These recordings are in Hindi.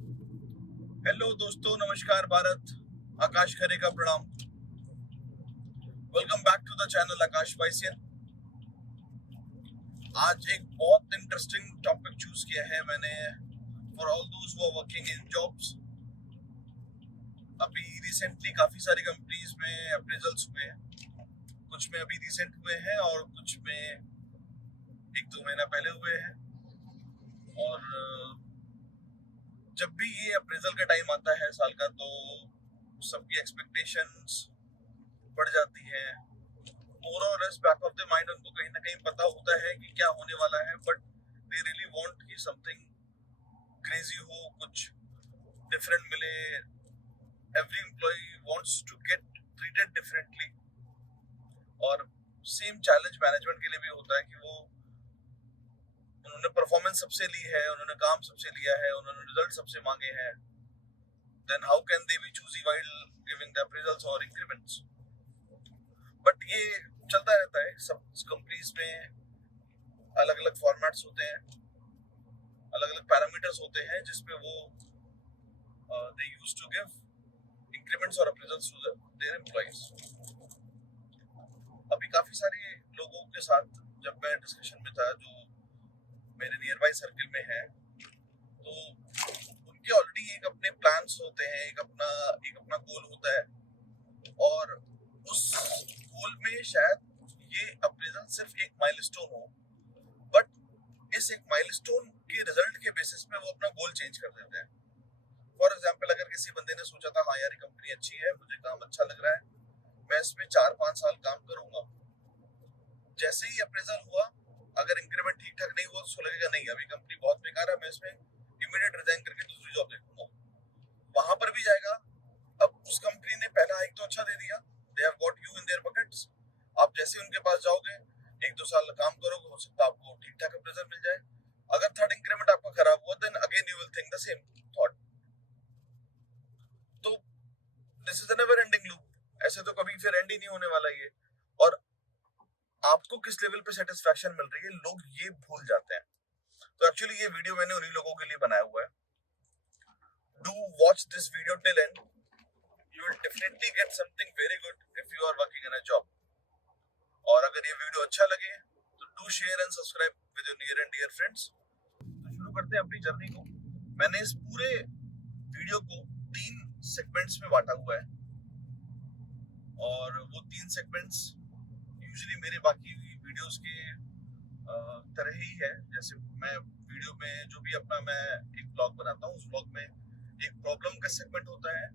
हेलो दोस्तों, नमस्कार भारत। आकाश खरे का प्रणाम। Welcome back to the channel Akash वाइसियन। आज एक बहुत इंटरेस्टिंग टॉपिक चूज किया है मैंने for all those who are working in jobs. अभी रिसेंटली काफी सारी कंपनीज में अप्रेजल्स हुए हैं। कुछ में अभी रिसेंट हुए हैं और कुछ में एक दो महीना पहले हुए हैं। और जब भी ये अप्रेजल का टाइम आता है साल का, तो सबकी एक्सपेक्टेशंस बढ़ जाती है। मोर और less back of the mind उनको कहीं ना कहीं पता होता है कि क्या होने वाला है, बट दे रियली वांट कि समथिंग क्रेजी हो, कुछ डिफरेंट मिले। Every employee wants to get treated differently. और सेम चैलेंज मैनेजमेंट के लिए भी होता है कि वो उन्होंने परफॉर्मेंस सबसे ली है, उन्होंने काम सबसे लिया है, उन्होंने रिजल्ट सबसे मांगे हैं। Then how can they be choosy while giving the appraisals और इंक्रीमेंट्स। बट ये चलता रहता है सब कंपनीज में। अलग अलग फॉर्मेट्स होते हैं, अलग अलग पैरामीटर्स होते हैं जिसपे वो दे यूज टू गिव इंक्रीमेंट्स और अप्रेजल्स टू देयर एम्प्लॉइज। अभी काफी सारे लोगों के साथ जब मैं डिस्कशन में था, जो मेरे नियर बाई सर्किल में है, तो उनके ऑलरेडी एक अपने प्लान्स होते हैं, एक अपना गोल होता है। और उस गोल में शायद ये अप्रेजल सिर्फ एक माइलस्टोन हो, बट इस एक माइलस्टोन के रिजल्ट के बेसिस पे वो अपना गोल चेंज कर देते हैं। फॉर एग्जाम्पल, अगर किसी बंदे ने सोचा था हाँ यार ये कंपनी अच्छी है, मुझे काम अच्छा लग रहा है, मैं इसमें 4-5 साल काम करूंगा। जैसे ही अप्रेजल हुआ, अगर इंक्रीमेंट ठीक ठाक नहीं हुआ तो उसको लगेगा नहीं अभी कंपनी बहुत बेकार है, मैं इसमें इमीडिएट रिजाइन करके दूसरी जॉब देखूंगा। वहां पर भी जाएगा। अब उस कंपनी ने पहला हाइक तो अच्छा दे दिया, they have got you in their buckets. आप जैसे उनके पास जाओगे, 1-2 साल काम करोगे, हो सकता है आपको ठीक ठाक अप्रेजल मिल जाए। अगर थर्ड इंक्रीमेंट आपका खराब हुआ, then again you will think the same thought. तो this is a never ending loop. ऐसे तो कभी फिर एंड ही नहीं होने वाला ये। और आपको किस लेवल पे सेटिस्फैक्शन मिल रही है, लोग ये भूल जाते हैं। तो एक्चुअली ये वीडियो मैंने उन्हीं लोगों के लिए बनाया हुआ है। Do watch this video till end. You will definitely get something very good if you are working in a job. और अगर ये वीडियो अच्छा लगे तो do share and subscribe with your near and dear friends. तो शुरू करते हैं अपनी जर्नी को। मैंने इस पूरे वीडियो को 3 सेगमेंट्स में बांटा हुआ है, और वो 3 सेगमेंट्स यूजुअली मेरे बाकी वीडियोस के तरह ही है। जैसे मैं वीडियो में जो भी अपना मैं एक ब्लॉग बनाता हूँ, उस ब्लॉग में एक प्रॉब्लम का सेगमेंट होता है,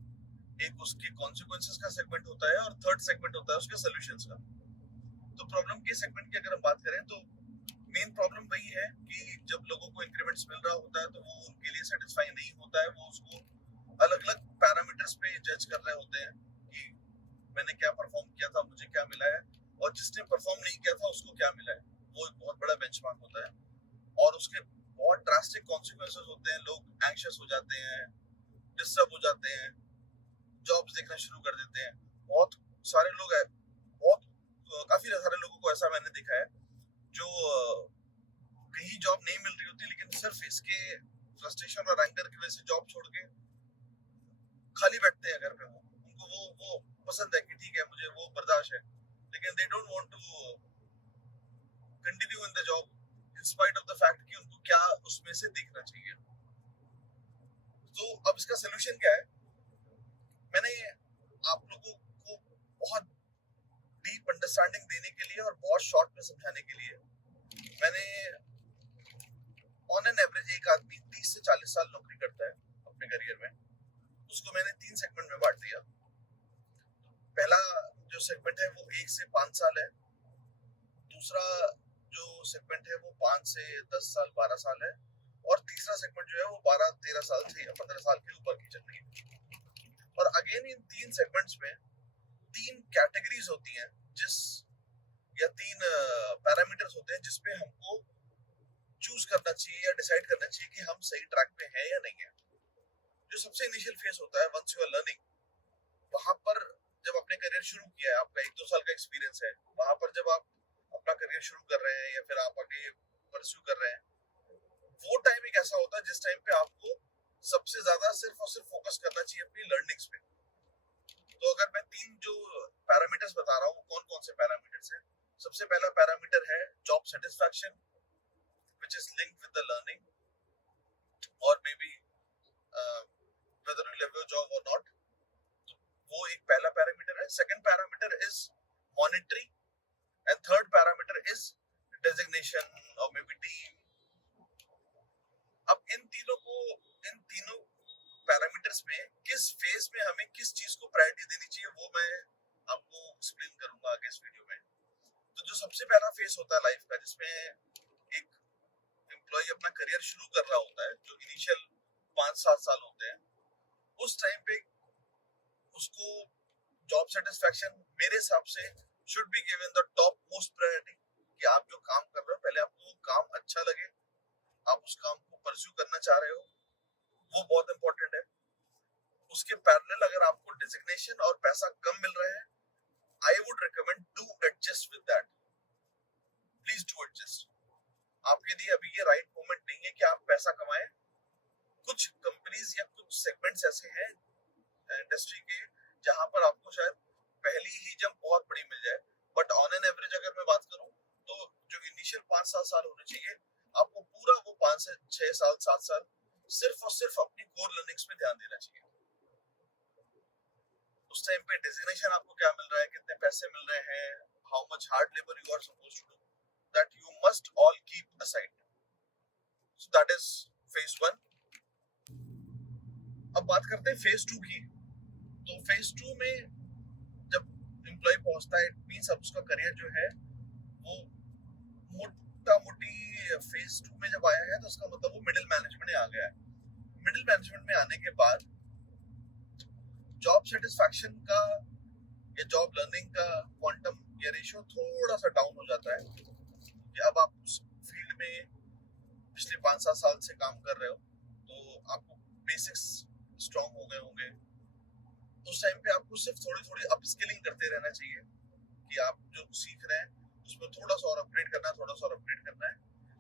एक उसके कॉन्सिक्वेंसेस का सेगमेंट होता है, और थर्ड सेगमेंट होता है उसके सॉल्यूशंस का। तो प्रॉब्लम के सेगमेंट की अगर हम बात करें, तो मेन प्रॉब्लम वही है कि जब लोगों को इंक्रीमेंट्स मिल रहा होता है तो वो उनके लिए सेटिस्फाई नहीं होता है। वो उसको अलग अलग पैरामीटर्स पे जज कर रहे होते हैं कि मैंने क्या परफॉर्म किया था, मुझे क्या मिला है, और जिसने परफॉर्म नहीं किया था उसको क्या मिला है। वो एक बहुत बड़ा बेंचमार्क होता है, और उसके बहुत ड्रास्टिक कॉन्सिक्वेंसेस होते हैं। लोग एंग्शियस हो जाते हैं, डिस्टर्ब हो जाते हैं, जॉब्स देखना शुरू कर देते हैं। बहुत सारे लोग है, बहुत काफी सारे लोगों को ऐसा मैंने देखा है, जो कहीं जॉब नहीं मिल रही होती, लेकिन सिर्फ इसके फ्रस्ट्रेशन और एंगर की वजह से जॉब छोड़ के खाली बैठते हैं घर पे। उनको वो पसंद है कि ठीक है मुझे वो बर्दाश्त है, लेकिन they don't want to continue in the job in spite of the fact कि उनको क्या उसमें से देखना चाहिए। तो अब इसका सोल्यूशन क्या है? मैंने आप लोगों को बहुत डीप अंडरस्टैंडिंग देने के लिए और बहुत शॉर्ट में समझाने के लिए, मैंने ऑन एन एवरेज एक आदमी 30 से 40 साल नौकरी करता है अपने करियर में, उसको मैंने 3 सेगमेंट में बांट दिया। पहला जो सेगमेंट है वो 1 से 5 साल है। दूसरा जो सेगमेंट है वो 5 से 10 साल 12 साल है। और तीसरा सेगमेंट जो है वो 12-13 साल से या 15 साल के ऊपर की चल रही है। और अगेन इन 3 सेगमेंट्स में 3 कैटेगरीज होती हैं, जिस या 3 पैरामीटर्स होते हैं जिसपे हमको चूज करना चाहिए या डिसाइड करना चाहिए कि हम सही ट्रैक पे हैं या नहीं है। जो सबसे इनिशियल फेज होता है, वंस यू आर लर्निंग, वहां पर जब आपने करियर शुरू किया है, आपका 1-2 साल का एक्सपीरियंस है, वहां पर जब आप अपना करियर शुरू कर रहे हैं या फिर आप आगे परस्यू कर रहे हैं, वो टाइम एक ऐसा होता है जिस टाइम पे आपको सबसे ज्यादा सिर्फ और सिर्फ फोकस करना चाहिए अपनी लर्निंग्स पे। तो अगर मैं 3 जो पैरामीटर्स बता रहा हूँ, कौन कौन से पैरामीटर्स हैं? सबसे पहला पैरामीटर है job satisfaction, which is linked with the learning or maybe whether you love your job or not. वो एक पहला पैरामीटर है। Second parameter is monitoring and third parameter is designation और मे बी टीम। अब इन तीनों पैरामीटर्स में किस फेज में हमें किस चीज को प्रायोरिटी देनी चाहिए वो मैं आपको एक्सप्लेन करूंगा आगे इस वीडियो में। तो जो सबसे पहला फेज होता है लाइफ का, जिसमें एक एम्प्लॉय अपना करियर शुरू कर रहा होता है, जो इनिशियल 5-7 साल होते हैं, उस टाइम पे उसको जॉब सेटिस्फैक्शन मेरे हिसाब से should be given the top most priority. कि आप जो काम कर रहे हो, पहले आपको वो काम अच्छा लगे, आप उस काम को परस्यू करना चाह रहे हो, वो बहुत इंपॉर्टेंट है। उसके पैरेलल अगर आपको डेजिग्नेशन और पैसा कम मिल रहा है, I would recommend to adjust with that. Please do adjust. आपके लिए अभी ये राइट मोमेंट नहीं है कि आप पैसा कमाएं। कुछ कंपनीज या कुछ सेगमेंट्स ऐसे हैं इंडस्ट्री के जहां पर आपको शायद पहली ही जंप बहुत बड़ी मिल जाए, बट ऑन एन एवरेज अगर मैं बात करूं तो जो इनिशियल 5-7 साल होने चाहिए, आपको पूरा वो 5 से 6 साल 7 साल सिर्फ और सिर्फ अपनी कोर लर्निंग्स पे ध्यान देना चाहिए। उस टाइम पे डेजिग्नेशन आपको क्या मिल रहा है, कितने पैसे मिल रहे हैं, how much hard labour you are supposed to do, that you must all keep aside. So that is phase 1। अब बात करते हैं फेज 2 की। तो फेज 2 में जब एम्प्लॉय पहुंचता है, इट मींस अब उसका करियर जो है वो मोटा मोटी फेज 2 में जब आया है, तो उसका मतलब वो मिडिल मैनेजमेंट में आ गया है। मिडिल मैनेजमेंट में आने के बाद जॉब सेटिस्फैक्शन का या जॉब लर्निंग का क्वांटम या रेशियो थोड़ा सा डाउन हो जाता है। कि अब आप उस फील्ड में पिछले 5-7 साल से काम कर रहे हो, तो आपको बेसिक्स स्ट्रॉन्ग हो गए होंगे। उस टाइम पे आपको सिर्फ थोड़ी थोड़ी अपस्किलिंग करते रहना चाहिए कि आप जो सीख रहे हैं उसमें थोड़ा सा और अपग्रेड करना है, थोड़ा सा और अपग्रेड करना है।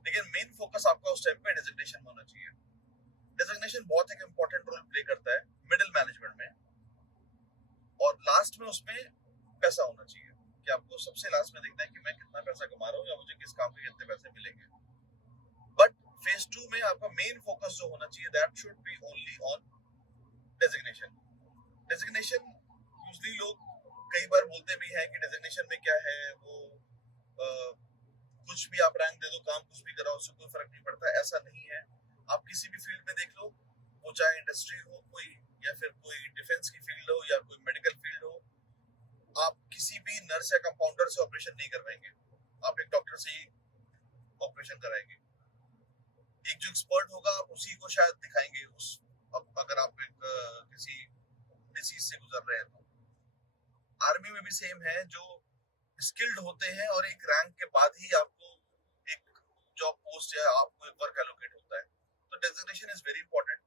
लेकिन मेन फोकस आपका उस टाइम पे डेजिग्नेशन होना चाहिए। डेजिग्नेशन बहुत एक इंपॉर्टेंट रोल प्ले करता है मिडिल मैनेजमेंट में, और लास्ट में उसमें पैसा होना चाहिए कि आपको सबसे लास्ट में देखना है कि मैं कितना पैसा कमा रहा हूँ या मुझे किस काम के कितने पैसे मिलेंगे। बट फेज 2 में आपका मेन फोकस जो होना चाहिए, that should be only on designation. Designation usually लोग कई बार बोलते भी हैं कि डेजिग्नेशन में क्या है, वो कुछ भी आप रैंक दे दो, काम कुछ भी कराओ, उससे कोई फर्क नहीं पड़ता। ऐसा नहीं है। आप किसी भी फील्ड में देख लो, वो चाहे इंडस्ट्री हो कोई, या फिर कोई डिफेंस की फील्ड हो, या कोई मेडिकल फील्ड हो, आप किसी भी नर्स या कंपाउंडर से ऑपरेशन नहीं करवाएंगे, आप एक डॉक्टर से ही ऑपरेशन कराएंगे। एक जो एक्सपर्ट होगा आप उसी को शायद दिखाएंगे उस, अगर आप एक किसी डिसीज से गुजर रहे हैं तो। आर्मी में भी सेम है, जो स्किल्ड होते हैं और एक रैंक के बाद ही आपको एक जॉब पोस्ट या आपको एक वर्क एलोकेट होता है। तो डेजिग्नेशन इज वेरी इंपॉर्टेंट,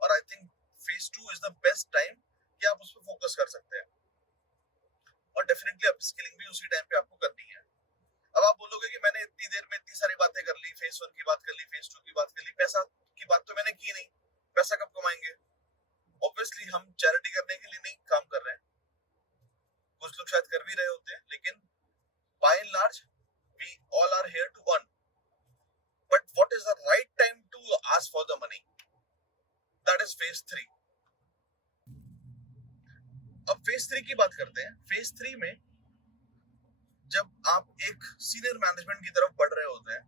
और I think phase 2 is the best time कि आप उस पर फोकस कर सकते हैं। और डेफिनेटली अप स्किलिंग भी उसी टाइम पे आपको करनी है। अब आप बोलोगे कि मैंने इतनी देर में इतनी सारी बातें कर ली, फेज 1 की बात कर ली, फेज 2 की बात कर ली, पैसा की बात तो मैंने की नहीं, पैसा कब कमाएंगे? ऑब्वियसली हम चैरिटी करने के लिए नहीं काम कर रहे हैं, कुछ लोग शायद कर भी रहे होते हैं, लेकिन by and large we all are here to earn. But what is the right time to ask for the money? That is phase 3। अब फेज 3 की बात करते हैं। फेज 3 में जब आप एक सीनियर मैनेजमेंट की तरफ बढ़ रहे होते हैं,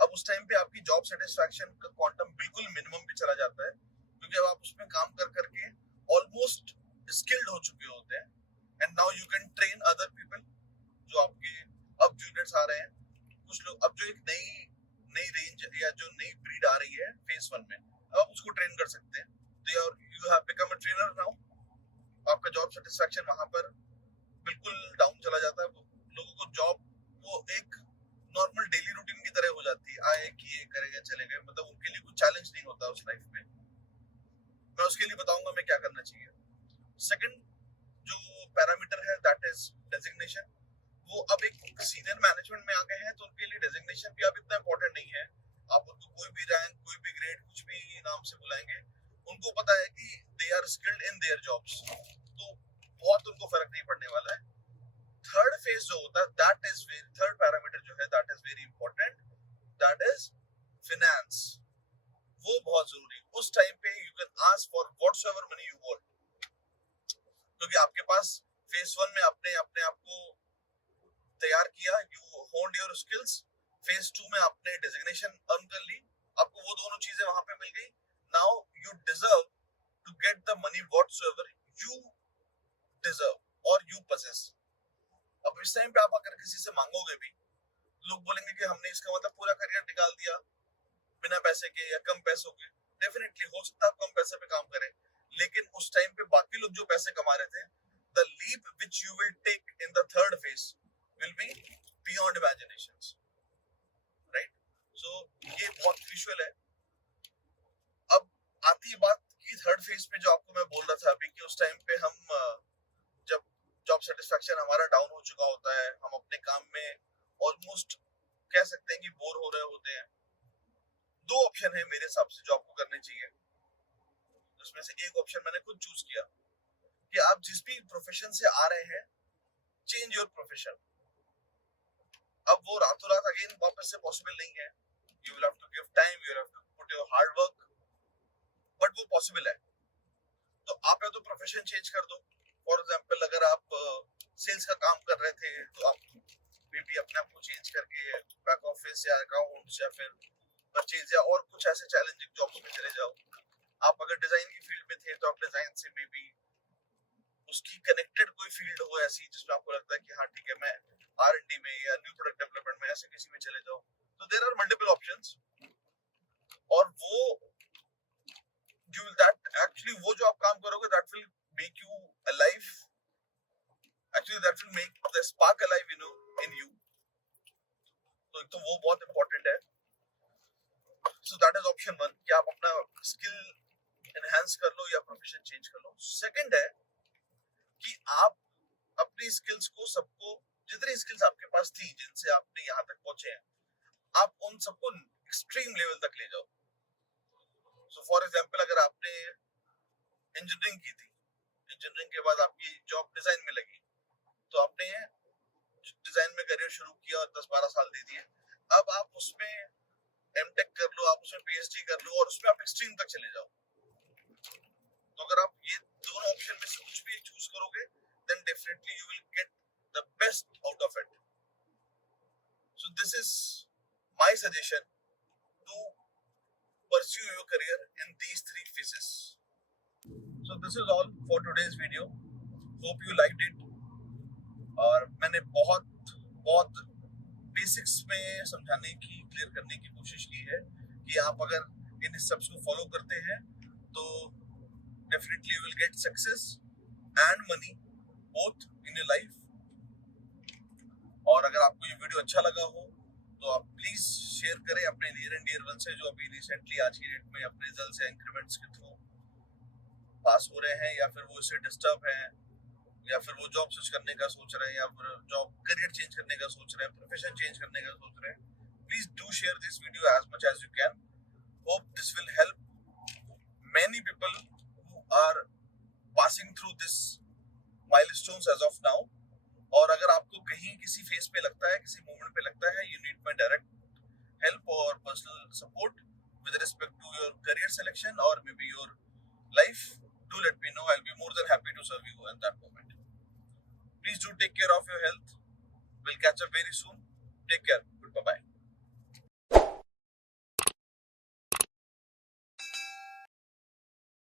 अब उस टाइम पे आपकी जॉब सेटिस्फैक्शन का क्वांटम बिल्कुल मिनिमम पे चला जाता है, क्योंकि अब आप उसमें काम कर करके ऑलमोस्ट स्किल्ड हो चुके होते हैं, and now you can train other people जो आपके अब जूनियर्स आ रहे हैं। कुछ लोग अब जो एक नई रेंज या जो नई ब्रीड आ रही है फेज 1 में, अब आप उसको ट्रेन कर सकते हैं। तो you have become a trainer now. आपका जॉब सेटिस्फैक्शन वहां पर बिल्कुल डाउन चला जाता है। लोगों को जॉब वो एक नॉर्मल डेली रूटीन की तरह हो जाती है, आए किए करेंगे चले गए, मतलब उनके लिए कुछ चैलेंज नहीं होता उस लाइफ में। मैं उसके लिए बताऊंगा मैं क्या करना चाहिए। सेकंड जो पैरामीटर है दैट इज डेजिग्नेशन। वो अब एक सीनियर मैनेजमेंट में आ गए हैं, तो उनके लिए डेजिग्नेशन भी अब इतना इंपॉर्टेंट नहीं है। आप उनको कोई भी रैंक, कोई भी ग्रेड, कुछ भी नाम से बुलाएंगे, उनको पता है कि they are skilled in their jobs, तो बहुत उनको फर्क नहीं पड़ने वाला है। थर्ड फेज जो होता है, that is very, third parameter जो है that is very important, that is finance. वो बहुत जरूरी। उस टाइम पे you can ask for whatsoever money you want, क्योंकि आपके पास फेज 1 में आपने अपने आप को तैयार किया, यू होन्ड योर स्किल्स। फेज 2 में आपने डेजिग्नेशन अर्न कर ली, आपको वो दोनों चीजें वहां पे मिल गई। Now you deserve to get the money whatsoever you deserve और यू possess। अब इस टाइम पे आप अगर किसी से मांगोगे भी, लोग बोलेंगे कि हमने इसका मतलब पूरा करियर निकाल दिया बिना पैसे के या कम पैसों के। डेफिनेटली हो सकता है आप कम पैसे पे काम करें, लेकिन उस टाइम पे बाकी लोग जो पैसे कमा रहे थे, the leap which you will take in the third phase will be beyond imaginations, right? So ये बहुत क्रूशियल है। अब आती है बात की थर्ड फेज पे, जो आपको मैं बोल रहा था अभी कि उस टाइम पे हम जब जॉब सेटिस्फैक्शन हमारा डाउन हो चुका होता है, हम अपने काम में ऑलमोस्ट कह सकते हैं कि बोर हो रहे होते हैं। दो ऑप्शन है मेरे हिसाब से जो आपको करने चाहिए। उसमें से एक ऑप्शन मैंने खुद चूज किया कि आप जिस भी प्रोफेशन से आ रहे हैं, चेंज योर प्रोफेशन। अब वो रातों रात अगेन वापस से पॉसिबल नहीं है, you will have to give time, you will have to put your hard work, but वो पॉसिबल है। तो आप या तो प्रोफेशन चेंज कर दो। फॉर एग्जांपल अगर आप सेल्स का काम कर रहे थे, तो आप मे बी अपने आप को चेंज करके बैक ऑफिस या अकाउंट्स या फिर परचेज या और कुछ ऐसे चैलेंजिंग जॉब्स में चले जाओ। आप अगर डिजाइन की फील्ड में थे, तो आप डिजाइन से मे बी उसकी कनेक्टेड कोई फील्ड हो ऐसी जिसमें आपको लगता है कि हाँ ठीक है, मैं R&D में या न्यू प्रोडक्ट डेवलपमेंट में ऐसे किसी में चले जाओ। तो देयर आर मल्टीपल ऑप्शंस, और वो दैट एक्चुअली वो जो आप काम करोगे that will make you alive, actually that will make the spark alive in you. तो वो बहुत इंपॉर्टेंट है। सो दैट इज ऑप्शन 1 कि आप अपना स्किल एनहांस कर लो या प्रोफेशन चेंज कर लो। सेकंड है कि आप अपनी स्किल्स को, सबको जितनी स्किल्स आपके पास थी जिनसे आपने यहाँ तक पहुंचे हैं, आप उन सबको एक्सट्रीम लेवल तक ले जाओ। सो फॉर एग्जांपल अगर आपने इंजीनियरिंग की थी, इंजीनियरिंग के बाद आपकी जॉब डिजाइन में लगी, तो आपने डिजाइन में करियर शुरू किया और 10-12 साल दे दिए। अब आप उसमें एमटेक कर लो, आप उसमें पीएचडी कर लो और उसमें आप एक्सट्रीम तक चले जाओ। तो अगर आप ये दोनों ऑप्शन में से कुछ भी चूज करोगे, then definitely you will get the best out of it. So this is my suggestion to pursue your career in these 3 phases. So this is all for today's video. Hope you liked it. और मैंने बहुत बेसिक्स में समझाने की, क्लियर करने की कोशिश की है कि आप अगर इन स्टेप्स को फॉलो करते हैं तो definitely you will get success and money both in your life. और अगर आपको ये वीडियो अच्छा लगा हो तो आप प्लीज शेयर करें अपने नियर एंड डियर वन से, जो अभी रिसेंटली आज की डेट में अपने रिजल्ट्स या इंक्रीमेंट्स के थ्रू पास हो रहे हैं, या फिर वो इससे डिस्टर्ब हैं, या फिर वो जॉब स्विच करने का सोच रहे हैं, या फिर जॉब करियर चेंज करने का सोच रहे हैं, प्रोफेशन चेंज करने का सोच रहे हैं। Please do share this video as much as you can. Hope this will help many people who are passing through this milestones as of now. और अगर आपको कहीं किसी फेज पे लगता है, किसी मोमेंट पे लगता है you need my direct help or personal support with respect to your career selection or maybe your life, do let me know. I'll be more than happy to serve you in that moment. Please do take care of your health. We'll catch up very soon. Take care. Goodbye.